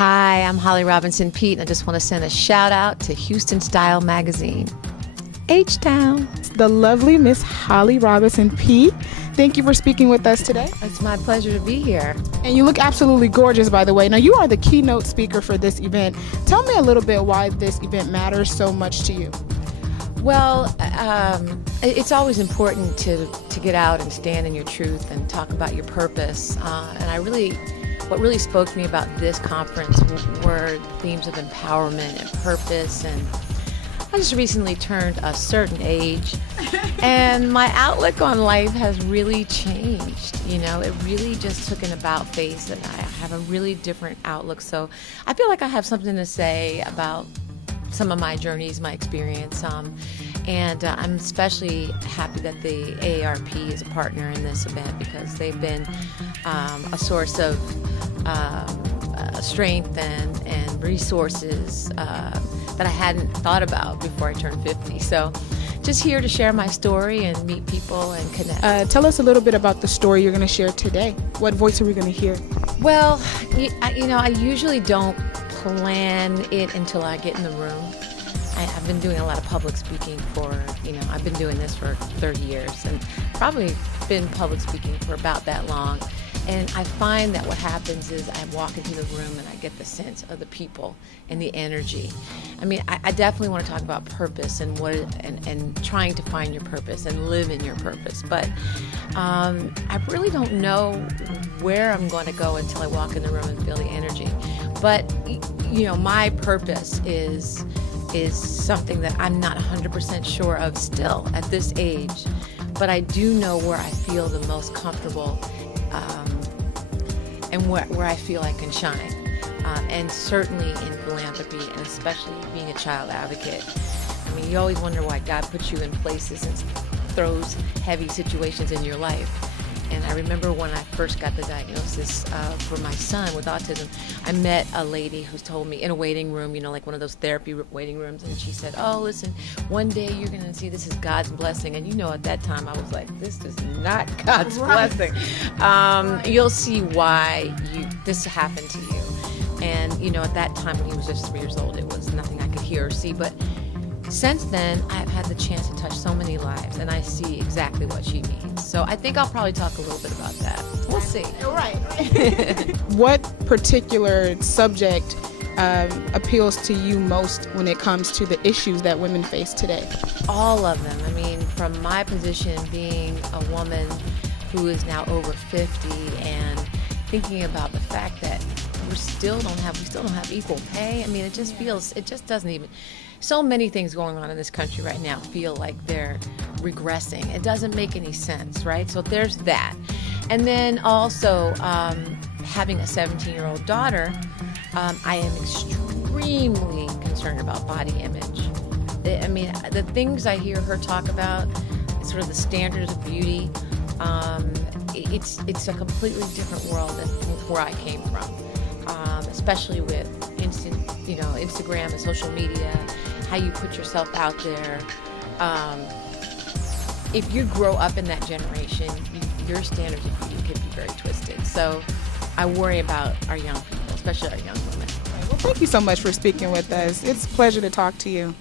Hi, I'm Holly Robinson Peete, and I just want to send a shout out to Houston Style Magazine. H-Town. The lovely Miss Holly Robinson Peete. Thank you for speaking with us today. It's my pleasure to be here. And you look absolutely gorgeous, by the way. Now, you are the keynote speaker for this event. Tell me a little bit why this event matters so much to you. Well, it's always important to get out and stand in your truth and talk about your purpose. What really spoke to me about this conference were themes of empowerment and purpose. And I just recently turned a certain age, and my outlook on life has really changed. You know, it really just took an about face, and I have a really different outlook. So I feel like I have something to say about some of my journeys, my experience, and I'm especially happy that the AARP is a partner in this event, because they've been a source of strength and resources that I hadn't thought about before I turned 50. So just here to share my story and meet people and connect. Tell us a little bit about the story you're going to share today. What voice are we going to hear? Well, I usually don't plan it until I get in the room. I've been doing a lot of public speaking I've been doing this for 30 years and probably been public speaking for about that long. And I find that what happens is I walk into the room and I get the sense of the people and the energy. I mean, I definitely want to talk about purpose and and trying to find your purpose and live in your purpose. But I really don't know where I'm going to go until I walk in the room and feel the energy. But my purpose is something that I'm not 100% sure of still at this age. But I do know where I feel the most comfortable and where I feel I can shine. And certainly in philanthropy, and especially being a child advocate. I mean, you always wonder why God puts you in places and throws heavy situations in your life. And I remember when I first got the diagnosis for my son with autism, I met a lady who told me in a waiting room, like one of those therapy waiting rooms, and she said, "Oh, listen, one day you're going to see this is God's blessing." And at that time I was like, this is not God's blessing. You'll see why this happened to you. And, at that time when he was just 3 years old, it was nothing I could hear or see. But since then, I've had the chance to touch so many lives, and I see exactly what she means. So I think I'll probably talk a little bit about that. We'll see. Right. What particular subject appeals to you most when it comes to the issues that women face today? All of them. I mean, from my position being a woman who is now over 50 and thinking about the fact that we still don't have equal pay. I mean, it just doesn't even. So many things going on in this country right now feel like they're regressing. It doesn't make any sense, right? So there's that. And then also having a 17-year-old daughter, I am extremely concerned about body image. I mean, the things I hear her talk about, sort of the standards of beauty, it's a completely different world than where I came from, especially with Instagram and social media, how you put yourself out there. If you grow up in that generation, your standards of beauty could be very twisted. So I worry about our young people, especially our young women. Well, thank you so much for speaking with us. It's a pleasure to talk to you.